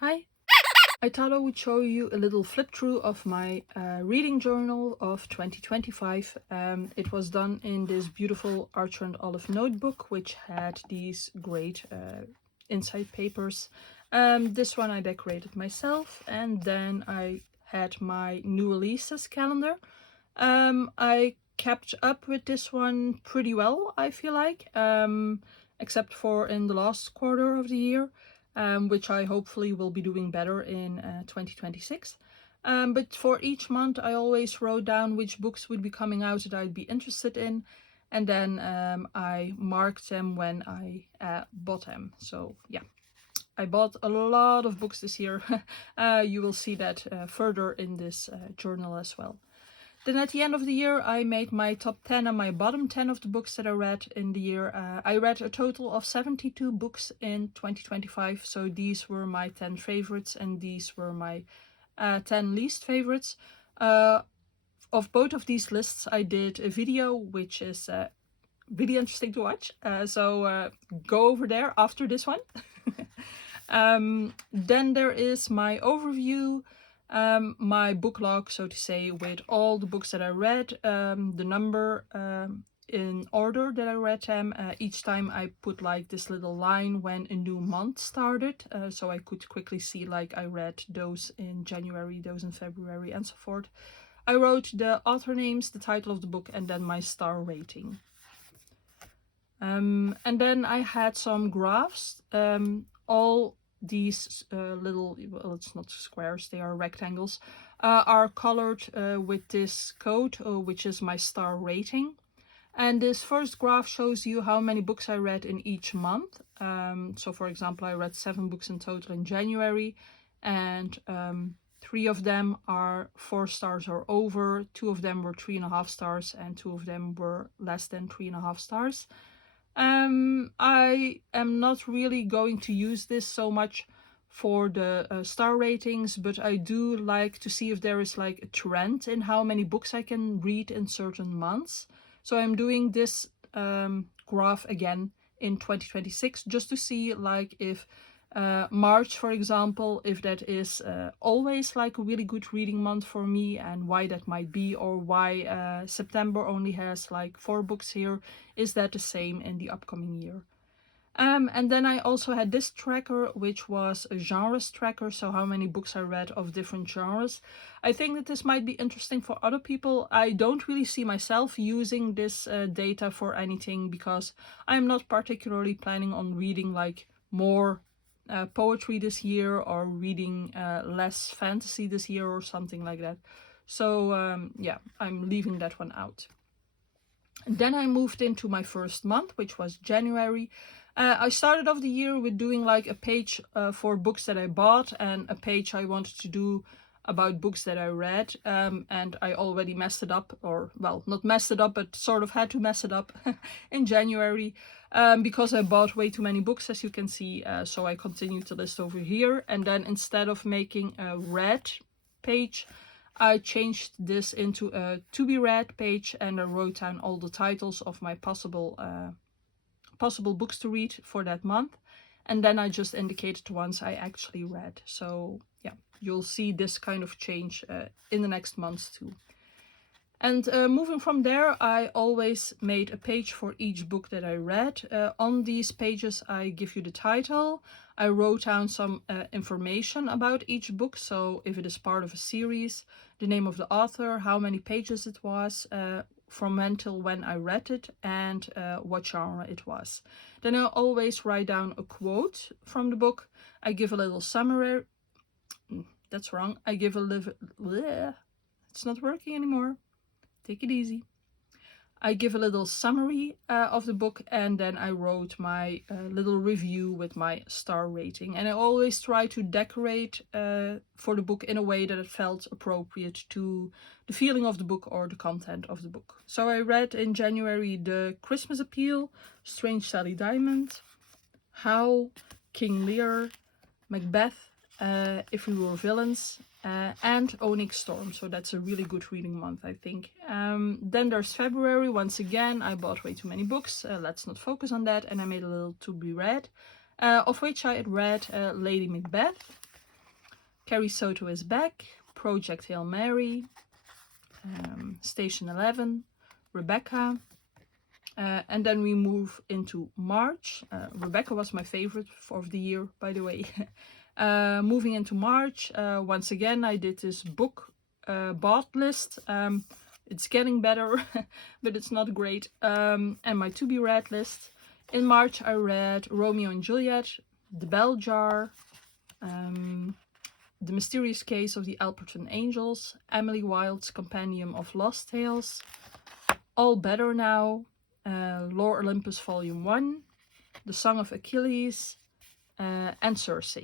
Hi! I thought I would show you a little flip through of my reading journal of 2025. It was done in this beautiful Archer and Olive notebook, which had these great inside papers. This one I decorated myself, and then I had my new releases calendar. I kept up with this one pretty well, I feel like, except for in the last quarter of the year. Which I hopefully will be doing better in 2026. But for each month, I always wrote down which books would be coming out that I'd be interested in, and then I marked them when I bought them. So yeah, I bought a lot of books this year. You will see that further in this journal as well. Then at the end of the year, I made my top 10 and my bottom 10 of the books that I read in the year. I read a total of 72 books in 2025. So these were my 10 favorites and these were my 10 least favorites. Of both of these lists, I did a video, which is really interesting to watch. So go over there after this one. Then there is my overview. My book log, so to say, with all the books that I read, the number in order that I read them. Each time I put like this little line when a new month started, so I could quickly see like I read those in January, those in February, and so forth. I wrote the author names, the title of the book, and then my star rating. And then I had some graphs. All these little, well, it's not squares, they are rectangles, are colored with this code, which is my star rating. And this first graph shows you how many books I read in each month. So for example, I read 7 books in total in January, and 3 of them are 4 stars or over, 2 of them were 3.5 stars, and 2 of them were less than 3.5 stars. I am not really going to use this so much for the star ratings, but I do like to see if there is like a trend in how many books I can read in certain months. So I'm doing this graph again in 2026 just to see like if March, for example, if that is always like a really good reading month for me, and why that might be, or why September only has like 4 books here. Is that the same in the upcoming year? And then I also had this tracker, which was a genres tracker, so how many books I read of different genres. I think that this might be interesting for other people. I don't really see myself using this data for anything, because I'm not particularly planning on reading like more poetry this year, or reading less fantasy this year, or something like that. So yeah, I'm leaving that one out. Then I moved into my first month, which was January. I started off the year with doing like a page for books that I bought, and a page I wanted to do about books that I read. And I already messed it up, or well, not messed it up, but sort of had to mess it up in January, because I bought way too many books, as you can see. So I continued the list over here, and then instead of making a read page, I changed this into a to be read page, and I wrote down all the titles of my possible books to read for that month, and then I just indicated the ones I actually read. So yeah, you'll see this kind of change in the next months too. And moving from there, I always made a page for each book that I read. On these pages, I give you the title. I wrote down some information about each book. So if it is part of a series, the name of the author, how many pages it was, from when till when I read it, and what genre it was. Then I always write down a quote from the book. I give a little summary. That's wrong. I give a little... It's not working anymore. Take it easy. I give a little summary of the book, and then I wrote my little review with my star rating. And I always try to decorate for the book in a way that it felt appropriate to the feeling of the book or the content of the book. So I read in January The Christmas Appeal, Strange Sally Diamond, Howl, King Lear, Macbeth, If We Were Villains, and Onyx Storm. So that's a really good reading month, I think. Then there's February. Once again, I bought way too many books. Let's not focus on that. And I made a little to be read, of which I had read Lady Macbeth. Carrie Soto is Back, Project Hail Mary, Station 11, Rebecca. And then we move into March. Rebecca was my favorite of the year, by the way. Moving into March, once again, I did this book bought list. It's getting better, but it's not great. And my to be read list. In March, I read Romeo and Juliet, The Bell Jar, The Mysterious Case of the Alperton Angels, Emily Wilde's Compendium of Lost Tales, All Better Now, Lore Olympus Volume 1, The Song of Achilles, and Circe,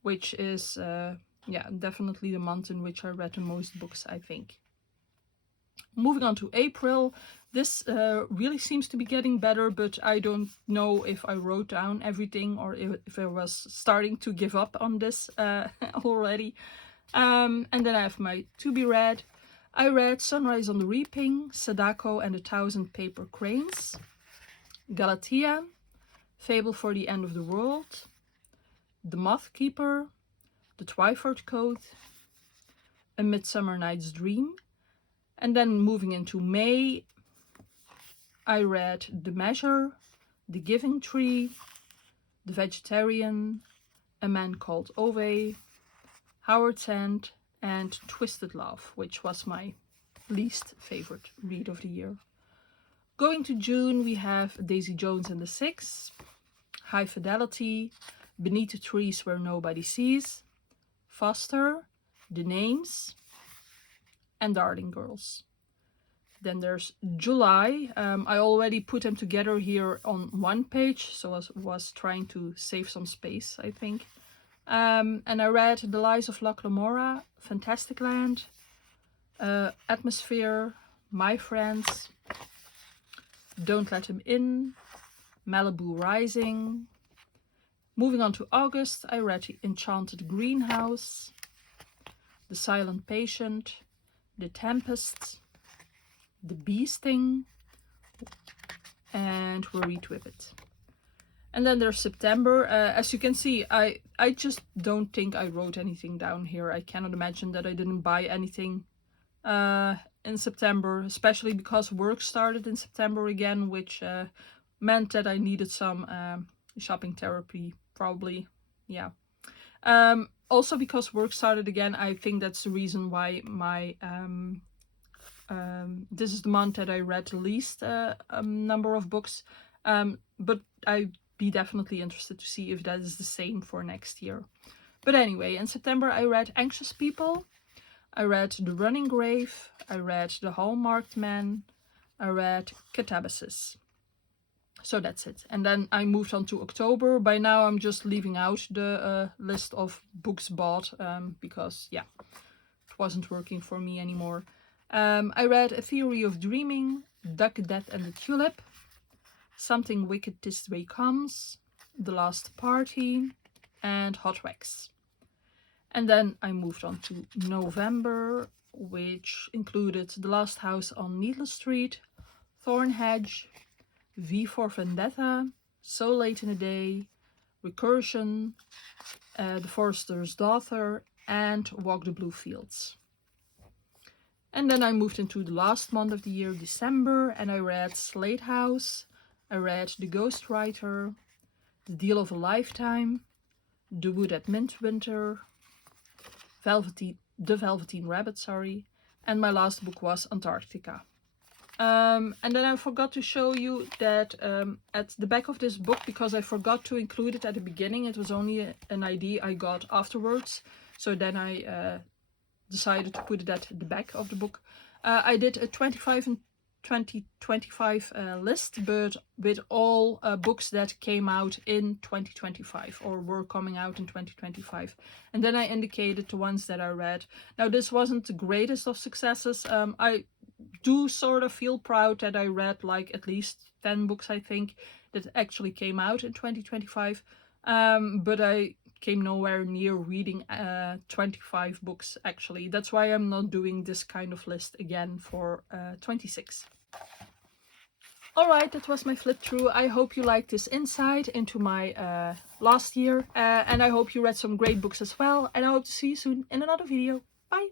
which is yeah, definitely the month in which I read the most books, I think. Moving on to April, this really seems to be getting better, but I don't know if I wrote down everything or if I was starting to give up on this already. And then I have my to be read. I read Sunrise on the Reaping, Sadako and the Thousand Paper Cranes, Galatea, Fable for the End of the World, The Moth Keeper, The Twyford Code, A Midsummer Night's Dream. And then moving into May, I read The Measure, The Giving Tree, The Vegetarian, A Man Called Ove, Howard's End, and Twisted Love, which was my least favorite read of the year. Going to June, we have Daisy Jones and the Six, High Fidelity, Beneath the Trees Where Nobody Sees, Foster, The Names, and Darling Girls. Then there's July. I already put them together here on one page, so I was trying to save some space, I think. And I read The Lies of Locke Lamora, Fantasticland, Atmosphere, My Friends, Don't Let Him In, Malibu Rising. Moving on to August, I read The Enchanted Greenhouse, The Silent Patient, The Tempest, The Bee Sting, and Worried With It. And then there's September. As you can see, I just don't think I wrote anything down here. I cannot imagine that I didn't buy anything in September, especially because work started in September again, which meant that I needed some shopping therapy, probably. Yeah. Also because work started again, I think that's the reason why my this is the month that I read the least number of books. But I'd be definitely interested to see if that is the same for next year. But anyway, in September I read Anxious People, I read The Running Grave, I read The Hallmarked Man, I read Catabasis. So that's it. And then I moved on to October. By now I'm just leaving out the list of books bought because, yeah, it wasn't working for me anymore. I read A Theory of Dreaming, Duck, Death and the Tulip, Something Wicked This Way Comes, The Last Party, and Hot Wax. And then I moved on to November, which included The Last House on Needless Street, Thorn Hedge, V for Vendetta, So Late in the Day, Recursion, The Forester's Daughter, and Walk the Blue Fields. And then I moved into the last month of the year, December, and I read Slate House, I read The Ghostwriter, The Deal of a Lifetime, The Wood at Midwinter, The Velveteen Rabbit, and my last book was Antarctica. And then I forgot to show you that at the back of this book, because I forgot to include it at the beginning, it was only an idea I got afterwards, so then I decided to put it at the back of the book. I did a 25 and 2025 list, but with all books that came out in 2025 or were coming out in 2025. And then I indicated the ones that I read. Now, this wasn't the greatest of successes. I do sort of feel proud that I read like at least 10 books, I think, that actually came out in 2025. But I came nowhere near reading 25 books, actually. That's why I'm not doing this kind of list again for 26. Alright, that was my flip through. I hope you liked this insight into my last year. And I hope you read some great books as well. And I hope to see you soon in another video. Bye!